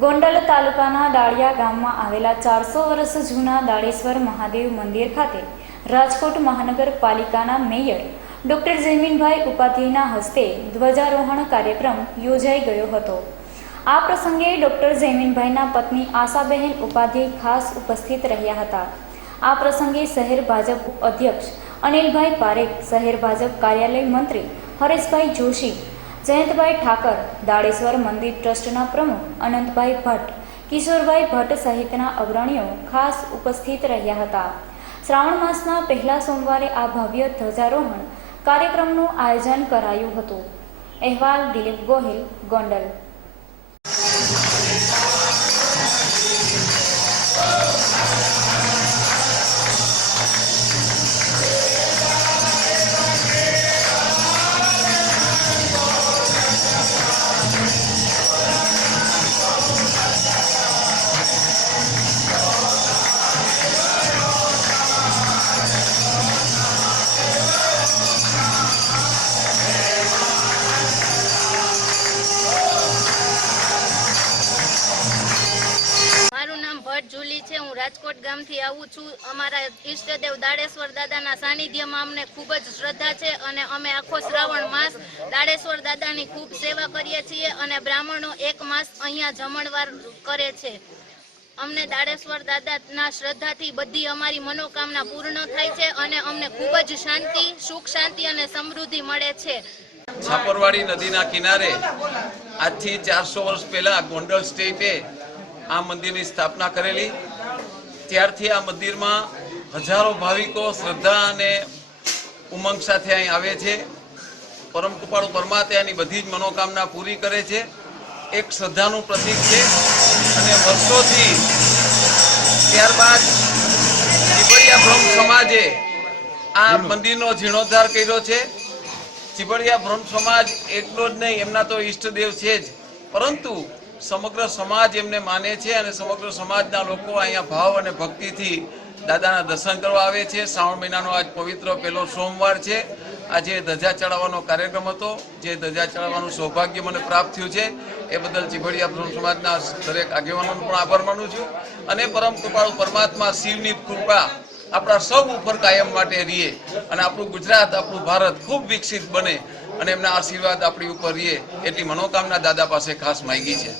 ગોંડલ તાલુકાના દાળિયા ગામમાં આવેલા ચારસો વર્ષ જૂના દાળેશ્વર મહાદેવ મંદિર ખાતે રાજકોટ મહાનગરપાલિકાના મેયર ડોક્ટર જયમીનભાઈ ઉપાધ્યાયના હસ્તે ધ્વજારોહણ કાર્યક્રમ યોજાઈ ગયો હતો. આ પ્રસંગે ડોક્ટર જયમીનભાઈના પત્ની આશાબહેન ઉપાધ્યાય ખાસ ઉપસ્થિત રહ્યા હતા. આ પ્રસંગે શહેર ભાજપ અધ્યક્ષ અનિલભાઈ પારેખ, શહેર ભાજપ કાર્યાલય મંત્રી હરેશભાઈ જોશી જયંતભાઈ ઠાકર, દાડેશ્વર મંદિર ટ્રસ્ટના પ્રમુખ અનંતભાઈ ભટ્ટ, કિશોરભાઈ ભટ્ટ સહિતના અગ્રણીઓ ખાસ ઉપસ્થિત રહ્યા હતા. શ્રાવણ માસના પહેલા સોમવારે આ ભવ્ય ધ્વજારોહણ કાર્યક્રમનું આયોજન કરાયું હતું. અહેવાલ દિલીપ ગોહિલ, ગોંડલ. ભટ્ટ જુલી છે. હું રાજકોટ ગામથી આવું છું. અમારા ઈષ્ટદેવ દાડેશ્વર દાદાના સાનિધ્યમાં અમને ખૂબ જ શ્રદ્ધા છે અને અમે આખો શ્રાવણ માસ દાડેશ્વર દાદાની ખૂબ સેવા કરીએ છીએ અને બ્રાહ્મણો એક માસ અહીંયા જમણવાર કરે છે. અમને દાડેશ્વર દાદાના શ્રદ્ધાથી બધી અમારી મનોકામના પૂર્ણ થાય છે અને અમને ખૂબ જ શાંતિ, સુખ, શાંતિ અને સમૃદ્ધિ મળે છે. છાપરવાડી નદીના કિનારે આજથી ચારસો વર્ષ પહેલા ગોંડલ સ્ટેટે આ મંદિરની સ્થાપના કરેલી. ત્યારથી આ મંદિરમાં હજારો ભાવિકો શ્રદ્ધા અને ઉમંગ સાથે અહીં આવે છે. પરમ કૃપાળુ પરમાત્માની બધી જ મનોકામના પૂરી કરે છે. એક શ્રદ્ધાનું પ્રતીક છે. અને વર્ષોથી ત્યારબાદ ચીબડિયા બ્રહ્મ સમાજે આ મંદિરનો જીર્ણોદ્ધાર કર્યો છે. ચીબડિયા બ્રહ્મ સમાજ એટલો જ નહીં એમના તો ઈષ્ટદેવ છે જ. પરંતુ સમગ્ર સમાજ એમને માને છે અને સમગ્ર સમાજના લોકો અહીંયા ભાવ અને ભક્તિથી દાદાના દર્શન કરવા આવે છે. શ્રાવણ મહિનાનો આજ પવિત્ર પહેલો સોમવાર છે. આજે ધજા ચડાવવાનો કાર્યક્રમ હતો. જે ધજા ચડાવવાનું સૌભાગ્ય મને પ્રાપ્ત થયું છે. એ બદલ ચીભડિયા સમાજના દરેક આગેવાનોનો પણ આભાર માનું છું. અને પરમ કૃપાળુ પરમાત્મા શિવની કૃપા આપણા સૌ ઉપર કાયમ માટે રહીએ અને આપણું ગુજરાત, આપણું ભારત ખૂબ વિકસિત બને અને એમના આશીર્વાદ આપણી ઉપર રહીએ એટલી મનોકામના દાદા પાસે ખાસ માંગી છે.